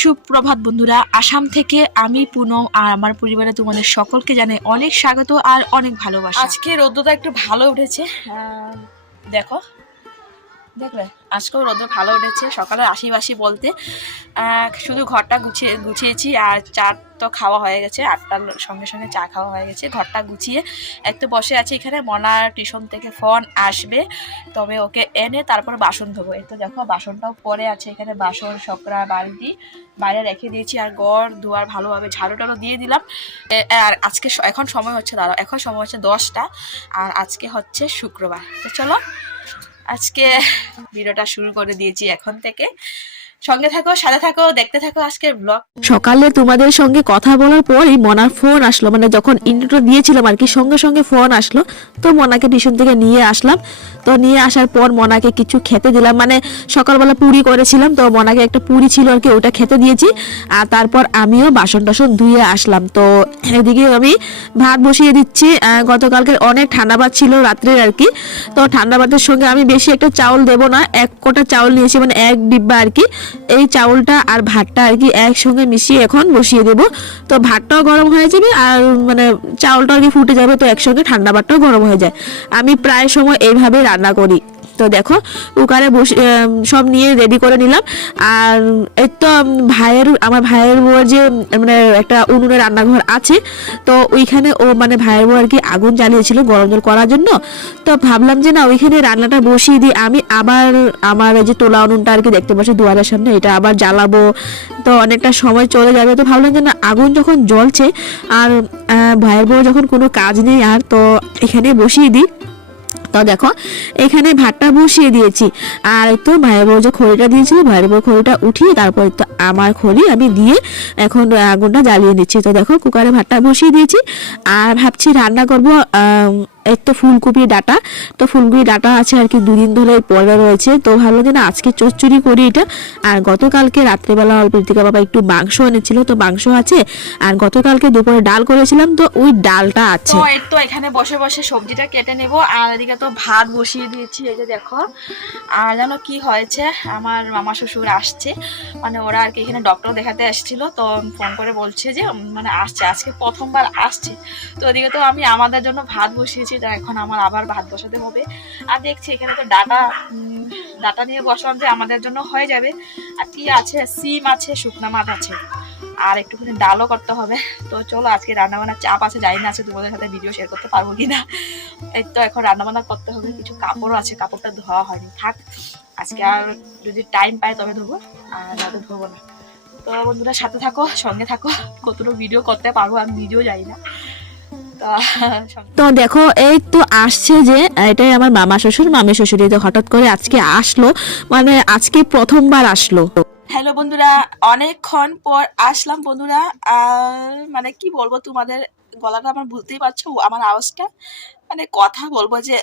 সুপ্রভাত বন্ধুরা, আসাম থেকে আমি পুনম আর আমার পরিবারে তোমাদের সকলকে জানাই অনেক স্বাগত আর অনেক ভালোবাসা। আজকে রোদ্রটা একটু ভালো উঠেছে। দেখো। দেখলে? আজকেও রোদ্র ভালো উঠেছে, সকালে আশি বাসি বলতে। শুধু ঘরটা গুছিয়ে, গুছিয়েছি আর চা তো খাওয়া হয়ে গেছে, আটটার সঙ্গে সঙ্গে চা খাওয়া হয়ে গেছে। ঘরটা গুছিয়ে এক তো বসে আছি এখানে মনার টিউশন থেকে ফোন আসবে, তবে ওকে এনে তারপর বাসন ধোবো। এই তো দেখো, বাসনটাও পরে আছে এখানে, বাসন সকরা বালতি, বাইরে রেখে দিয়েছি আর গড় দুয়ার ভালোভাবে ঝাড়ু টাড়ু দিয়ে দিলাম। আর আজকে এখন সময় হচ্ছে, দাঁড়াও, এখন সময় হচ্ছে দশটা, আর আজকে হচ্ছে শুক্রবার। তো চলো আজকে ভিডিওটা শুরু করে দিয়েছি এখন থেকে। সঙ্গে থাকো, সাথে থাকো, দেখতে থাকো আজকের ব্লগ সকালে তোমাদের সঙ্গে কথা বলার পরই মনার ফোন আসলো। মানে যখন ইন্টারটা দিয়েছিলাম আর কি, সঙ্গে সঙ্গে ফোন আসলো। তো মনাকে টিউশন থেকে নিয়ে আসলাম। তো নিয়ে আসার পর মনাকে কিছু খেতে দিলাম। মানে সকালবেলা পুরি করেছিলাম, তো মনাকে একটা পুরি ছিল আর কি, ওটা খেতে দিয়েছি। আর তারপর আমিও বাসন টাসন ধুয়ে আসলাম। তো এদিকে আমি ভাত বসিয়ে দিচ্ছি। গতকালকে অনেক ঠান্ডা ভাত ছিল রাত্রের আর কি। তো ঠান্ডা ভাতের সঙ্গে আমি বেশি একটা চাউল দেবো না। এক কোটা চাউল নিয়েছি মানে এক ডিব্বা আর কি। এই চাউলটা আর ভাতটা আর কি একসঙ্গে মিশিয়ে এখন বসিয়ে দেব। তো ভাতটাও গরম হয়ে যাবে আর মানে চাউলটা আর কি ফুটে যাবে, তো একসঙ্গে ঠান্ডা ভাতটাও গরম হয়ে যায়। আমি প্রায় সময় এইভাবে রান্না করি। তো দেখো, কুকারে বসে সব নিয়ে রেডি করে নিলাম। আর এই তো ভাইয়ের, আমার ভাইয়ের বউয়ের যে মানে একটা উনুনে রান্নাঘর আছে, তো ওইখানে ও মানে ভাইয়ের বউ আর কি আগুন জ্বালিয়েছিল গরম জল করার জন্য। তো ভাবলাম যে না, ওইখানে রান্নাটা বসিয়ে দিই আমি আবার আমার যে তোলা উনুনটা আর কি দেখতে পাচ্ছি দুয়ারের সামনে, এটা আবার জ্বালাবো। তো অনেকটা সময় চলে যাবে, তো ভাবলাম যে না, আগুন যখন জ্বলছে, আর ভাইয়ের বউ যখন কোনো কাজ নেই আর, তো এখানে বসিয়ে দিই। তো দেখো, এখানে ভাতটা বসিয়ে দিয়েছি। আর তো ভাইয়ের বউ যে খড়িটা দিয়েছিল, ভাইয়ের বউ খড়িটা উঠিয়ে তারপর তো আমার খড়ি আমি দিয়ে এখন আগুনটা জ্বালিয়ে নিচ্ছি। তো দেখো, কুকারে ভাতটা বসিয়ে দিয়েছি। আর ভাবছি রান্না করব এই তো ফুলকপি ডাটা। তো ফুলকপি ডাটা আছে আর কি দুদিন ধরে পড়ে রয়েছে। তো ভালো যে না, আজকে চচ্চড়ি করি এটা। আর গতকালকে রাত্রেবেলা অল্প ঋতিকা বাবা একটু মাংস এনেছিল, তো মাংস আছে। আর গতকালকে দুপুরে ডাল করেছিলাম, তো ওই ডালটা আছে। তো তো এখানে বসে বসে সবজিটা কেটে নেব। আর এদিকে তো ভাত বসিয়ে দিয়েছি, এই যে দেখো। আর জানো কি হয়েছে? আমার মামা শ্বশুর আসছে। মানে ওরা আর কি এখানে ডক্টর দেখাতে আসছিল তো ফোন করে বলছে যে মানে আসছে, আজকে প্রথমবার আসছে। তো ওদিকে তো আমি আমাদের জন্য ভাত বসিয়েছি তো এখন আমার আবার ভাত বসাতে হবে। আর দেখছি এখানে তো ডাটা ডাটা নিয়ে বসলাম যে আমাদের জন্য হয়ে যাবে। আর কি আছে? সিম আছে, শুকনা মাছ আছে। আর একটুখানি ডালও করতে হবে। তো চলো, আজকে রান্না বান্নার চাপ আছে, জানি না আছে তোমাদের সাথে ভিডিও শেয়ার করতে পারব কিনা। এই তো এখন রান্না বান্না করতে হবে। কিছু কাপড়ও আছে, কাপড়টা ধোয়া হয়নি। থাক, আজকে আর যদি টাইম পাই তবে ধোবো, আর রাতে ধোবো না। তো বন্ধুরা, সাথে থাকো, সঙ্গে থাকো। কতটুকু ভিডিও করতে পারব আমি ভিডিও যাই না। তা দেখো এই তো আসছে যে এটাই আমার মামা শ্বশুর মামি শ্বশুর এই তো হঠাৎ করে আজকে আসলো মানে আজকে প্রথমবার আসলো। হ্যালো বন্ধুরা অনেকক্ষণ পর আসলাম বন্ধুরা আর মানে কি বলব তোমাদের গলাটা আমার বুঝতেই পারছ আমার আওয়াজটা মানে কথা বলব যে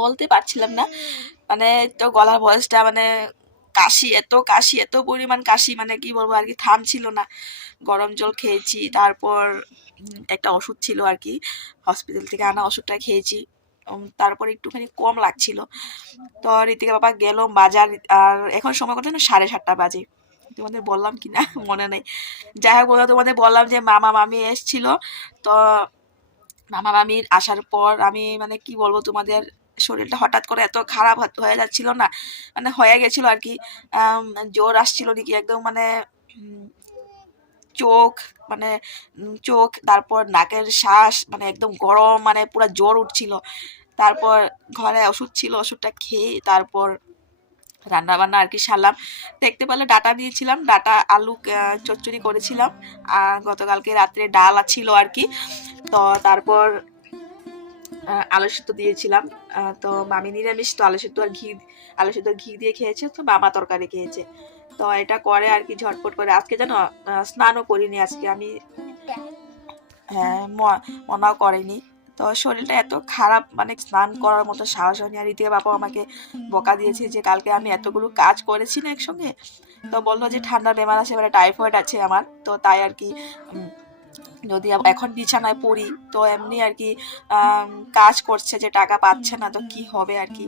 বলতে পারছিলাম না মানে তো গলার ভয়েসটা মানে কাশি এত কাশি এত পরিমাণ কাশি মানে কি বলব আর কি থামছিল না। গরম জল খেয়েছি তারপর একটা ওষুধ ছিল আর কি। হসপিটাল থেকে আনা ওষুধটা খেয়েছি। তারপরে একটুখানি কম লাগছিল। তো রীতিকা বাবা গেল বাজার, আর এখন সময় কত সাড়ে সাতটা বাজে। তোমাদের বললাম কি না মনে নেই। যাই হোক তোমাদের বললাম যে মামা মামি এসছিল। তো মামা মামির আসার পর আমি মানে কি বলব তোমাদের, শরীরটা হঠাৎ করে এত খারাপ হয়ে যাচ্ছিল না। মানে হয়ে গেছিল আর কি। জ্বর আসছিল নাকি একদম মানে চোখ মানে চোখ, তারপর নাকের শ্বাস মানে একদম গরম মানে পুরো জ্বর উঠছিল। তারপর ঘরে ওষুধ ছিল, ওষুধটা খেয়ে তারপর রান্না বান্না আর কি সারলাম। দেখতে পেলে ডাটা দিয়েছিলাম, ডাটা, আলু চচ্চড়ি করেছিলাম। আর গতকালকে রাত্রে ডাল ছিল আর কি। তো তারপর আলু সিদ্ধ দিয়েছিলাম। তো মামি নিরামিষ, তো আলু সিদ্ধ আর ঘি, আলু সিদ্ধ ঘি দিয়ে খেয়েছে, তো মামা তরকারি খেয়েছে। তো এটা করে আর কি ঝটপট করে। আজকে যেন স্নানও করিনি আজকে, আমি হ্যাঁ মনাও করেনি। তো শরীরটা এত খারাপ মানে স্নান করার মতো সাহস হয়নি। আর রীতিকা বাবা আমাকে বকা দিয়েছে যে কালকে আমি এতগুলো কাজ করেছি না একসঙ্গে। তো বলল যে ঠান্ডার বেমার আছে মানে টাইফয়েড আছে আমার। তো তাই আর কি যদি এখন বিছানায় পড়ি, তো এমনি আর কি কাজ করছে যে টাকা পাচ্ছে না, তো কি হবে আর কি।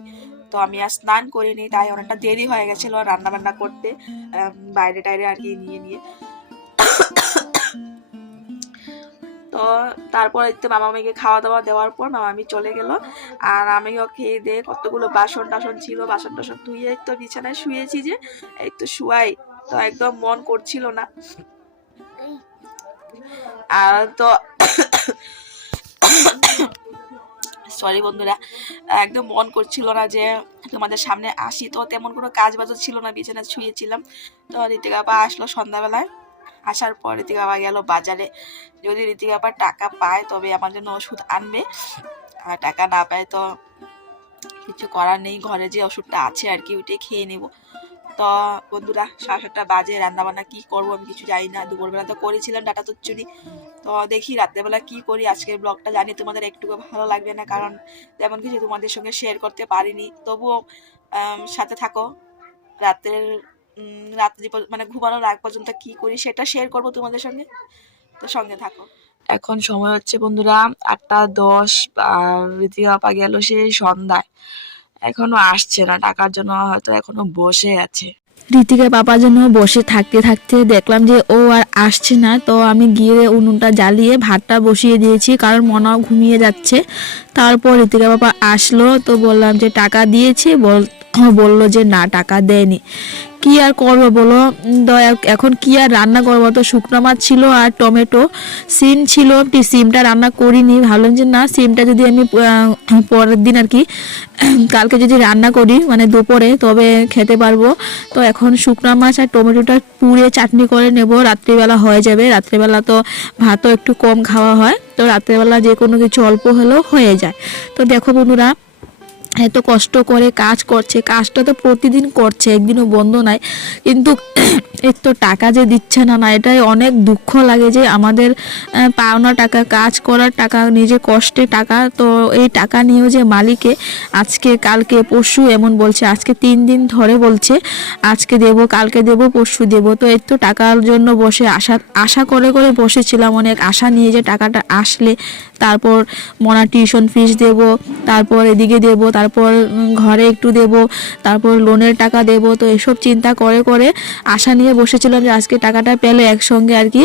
তো আমি আর স্নান করিনি, তাই অনেকটা দেরি হয়ে গেছিল রান্না বান্না করতে বাইরে টাইরে আর কি নিয়ে নিয়ে। তো তারপর একটু মামা মামিকে খাওয়া দাওয়া দেওয়ার পর মামা আমি চলে গেল, আর আমিও খেয়ে দিয়ে কতগুলো বাসন টাসন ছিল, বাসন টাসন ধুয়ে তো বিছানায় শুয়েছি যে, একটু শুয়াই, তো একদম মন করছিল না। আর তো সরি বন্ধুরা, একদম মন করছিল না যে তোমাদের সামনে আসি। তো তেমন কোনো কাজ বাজও ছিল না, বিছানায় শুয়েছিলাম। তো ঋতিকা আপা আসলো সন্ধ্যাবেলায়। আসার পর ঋতিকা আপা গেল বাজারে। যদি ঋতিকা আপা টাকা পায়, তবে আমার জন্য ওষুধ আনবে। আর টাকা না পায় তো কিছু করার নেই। ঘরে যে ওষুধটা আছে আর কি, ওইটাই খেয়ে নেব। তো বন্ধুরা, সাড়ে সাতটা বাজে, রান্নাবান্না কি করব আমি কিছু জানি না। দুপুরবেলা তো করেছিলাম ডাটা চচ্চড়ি তো দেখি রাত্রেবেলা কি করি, আজকের ব্লগটা জানি তোমাদের একটুকু ভালো লাগবে না, কারণ তেমন কিছু তোমাদের সঙ্গে শেয়ার করতে পারিনি। তবুও সাথে থাকো। রাত্রের রাত্রি মানে ঘুমানোর আগ পর্যন্ত কি করি সেটা শেয়ার করব তোমাদের সঙ্গে। তো সঙ্গে থাকো। এখন সময় হচ্ছে বন্ধুরা, আটটা দশ, আর ঋতিকা আপা গেল সেই সন্ধ্যায়। এখনও আসছে না, টাকার জন্য হয়তো এখনও বসে আছে। ঋতিকা পাপার জন্য বসে থাকতে থাকতে দেখলাম যে ও আর আসছে না, তো আমি গিয়ে উনুনটা জ্বালিয়ে ভাতটা বসিয়ে দিয়েছি, কারণ মনাও ঘুমিয়ে যাচ্ছে। তারপর ঋতিকা পাপা আসলো, তো বললাম যে টাকা দিয়েছি, বল বলল যে, না, টাকা দেয়নি। কি আর করব বলো? দয়া, এখন কি আর রান্না করব? তো শুকনো মাছ ছিল আর টমেটো সিম ছিল। সিমটা রান্না করিনি। ভাবলাম যে, না, সিমটা যদি আমি পরের দিন আর কি, কালকে যদি রান্না করি মানে দুপুরে, তবে খেতে পারব। তো এখন শুকনো মাছ আর টমেটোটা পুড়ে চাটনি করে নেব। রাত্রিবেলা হয়ে যাবে। রাত্রিবেলা তো ভাতও একটু কম খাওয়া হয়। তো রাত্রিবেলা যে কোনো কিছু অল্প হলেও হয়ে যায়। তো দেখো বন্ধুরা এত কষ্ট করে কাজ করছে, কাজটা তো প্রতিদিন করছে, একদিনও বন্ধ নাই। কিন্তু এর তো টাকা যে দিচ্ছে না না, এটাই অনেক দুঃখ লাগে যে আমাদের পাওনা টাকা, কাজ করার টাকা নিজে কষ্টে টাকা, তো এই টাকা নিয়েও যে মালিকে আজকে, কালকে, পরশু এমন বলছে, আজকে তিন দিন ধরে বলছে, আজকে দেব, কালকে দেব, পরশু দেব, তো এর তো টাকার জন্য বসে আশা আশা করে করে বসেছিলাম অনেক আশা নিয়ে যে টাকাটা আসলে, তারপর মনা টিউশন ফিস দেব, তারপর এদিকে দেব তারপর ঘরে একটু দেব, তারপর লোনের টাকা দেব, তো এসব চিন্তা করে করে আশা নিয়ে বসেছিলাম যে আজকে টাকাটা পেলে একসঙ্গে আর কি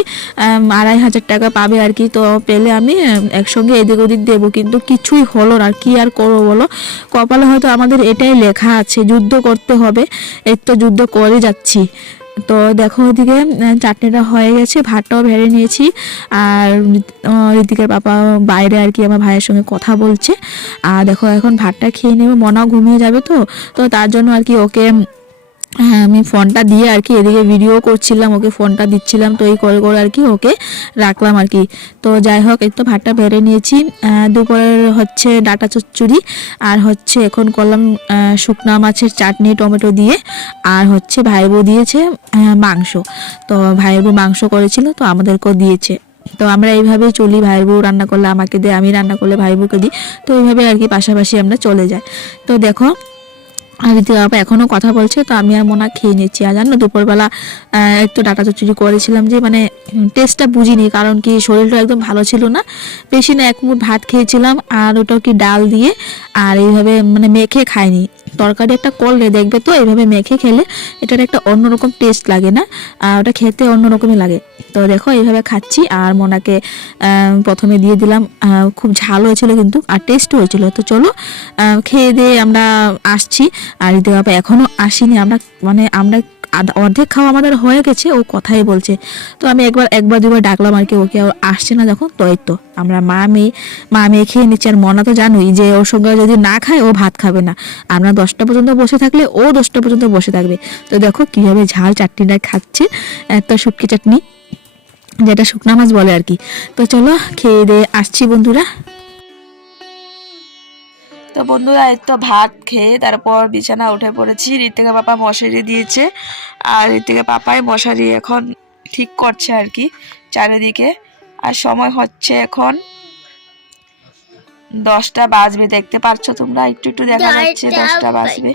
আড়াই হাজার টাকা পাবে আর কি, তো পেলে আমি একসঙ্গে এদিক ওদিক দেবো, কিন্তু কিছুই হলো না কি আর করব বলো? কপালে হয়তো আমাদের এটাই লেখা আছে, যুদ্ধ করতে হবে এই তো যুদ্ধ করে যাচ্ছি। তো দেখো ওইদিকে আহ, চাটনিটা হয়ে গেছে ভাতটাও ভেড়ে নিয়েছি। আর ঋতিকের পাপা বাইরে আর কি আমার ভাইয়ের সঙ্গে কথা বলছে। আর দেখো এখন ভাতটা খেয়ে নেবে মনাও ঘুমিয়ে যাবে তো। তো তার জন্য আর কি ওকে হ্যাঁ আমি ফোনটা দিয়ে আর কি এদিকে ভিডিও করছিলাম, ওকে ফোনটা দিচ্ছিলাম, তো এই করে করে আর কি ওকে রাখলাম আর কি। তো যাই হোক, এই তো ভাতটা বেড়ে নিয়েছি। দুপুরের হচ্ছে ডাটা চচ্চড়ি আর হচ্ছে এখন করলাম শুকনা মাছের চাটনি, টমেটো দিয়ে, আর হচ্ছে ভাই বউ দিয়েছে মাংস। তো ভাই বউ মাংস করেছিল, তো আমাদেরকেও দিয়েছে। তো আমরা এইভাবে চলি, ভাই বউ রান্না করলে আমাকে দেয় আমি রান্না করলে ভাই বউকে দিই। তো এইভাবে আর কি পাশাপাশি আমরা চলে যাই। তো দেখো আর দিদি বাবা এখনও কথা বলছে, তো আমি আর মোনা খেয়ে নিচ্ছি। আর জানো, দুপুরবেলা একটু ডাটা চচুরি করেছিলাম যে মানে টেস্টটা বুঝিনি, কারণ কি শরীরটা একদম ভালো ছিল না। বেশি না এক মুঠ ভাত খেয়েছিলাম, আর ওটাও কি ডাল দিয়ে, আর এইভাবে মানে মেখে খাইনি। তরকারি একটা করলে দেখবে তো? এইভাবে মেখে খেলে এটার একটা অন্যরকম টেস্ট লাগে না? আর ওটা খেতে অন্যরকমই লাগে। তো দেখো, এইভাবে খাচ্ছি। আর মোনাকে প্রথমে দিয়ে দিলাম খুব ঝাল হয়েছিল কিন্তু, আর টেস্ট হয়েছিল। তো চলো খেয়ে দিয়ে আমরা আসছি। আর দিদি বাবা এখনও আসিনি। আমরা মানে আমরা অর্ধেক খাওয়া আমাদের হয়ে গেছে, ও কথাই বলছে। তো আমি একবার একবার দুবার ডাকলাম আর কি, ওকে আসছে না যখন, তো তো, আমরা মা, মেয়ে মা, মেয়ে খেয়ে নিচ্ছি। আর মনা তো জানোই যে ওর সঙ্গে যদি না খায়, ও ভাত খাবে না। আমরা দশটা পর্যন্ত বসে থাকলে, ও দশটা পর্যন্ত বসে থাকবে। তো দেখো কীভাবে ঝাল চাটনিটা খাচ্ছে, এত শুটকি চাটনি, যেটা শুকনা মাছ বলে আর কি। তো চলো, খেয়ে দিয়ে আসছি বন্ধুরা। তো বন্ধুরা তো ভাত খেয়ে তারপর বিছানা উঠে পড়েছি। ঋতিকা পাপা মশারি দিয়েছে। আর ঋতিকা পাপাই মশারি এখন ঠিক করছে আর কি চারিদিকে। আর সময় হচ্ছে এখন দশটা বাজবে। দেখতে পাচ্ছ তোমরা? একটু একটু দেখা যাচ্ছে দশটা বাজবে।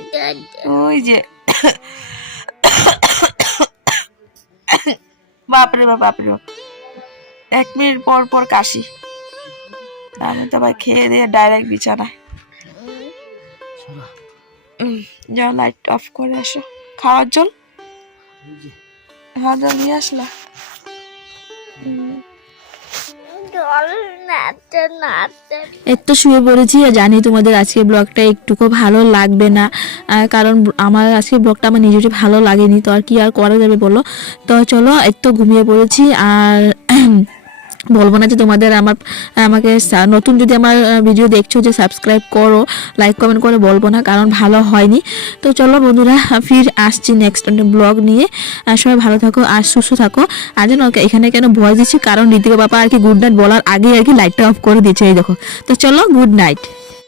ওই যে বাপরে বাপ বাপরে বাপ। এক মিনিট পর পর কাশি। আমি তো ভাই খেয়ে দিয়ে ডাইরেক্ট বিছানায়। যাও লাইট অফ করে আসো। খাওয়ার জল? খাওয়ার জল নিয়ে আসলা। উম, জল নাচতে নাচতে এই তো শুয়ে পড়েছি আর জানি তোমাদের আজকে ব্লগটা একটুকু ভালো লাগবে না। কারণ আমার আজকে ব্লগটা আমার নিজেরই ভালো লাগেনি তো আর কি আর করা যাবে বলো? তো চলো এই তো ঘুমিয়ে পড়েছি আর বলব না যে তোমাদের আমার, আমাকে নতুন যদি আমার ভিডিও দেখছ যে সাবস্ক্রাইব করো লাইক কমেন্ট করে বলব না, কারণ ভালো হয়নি। তো চলো বন্ধুরা, ফির আসছি নেক্সট ব্লগ নিয়ে। সবাই ভালো থাকো আর সুস্থ থাকো। আর যেন এখানে কেন ভয় দিচ্ছি, কারণ ঋতিকা বাবা আর কি গুড নাইট বলার আগেই আর কি লাইটটা অফ করে দিচ্ছে এই দেখো। তো চলো গুড নাইট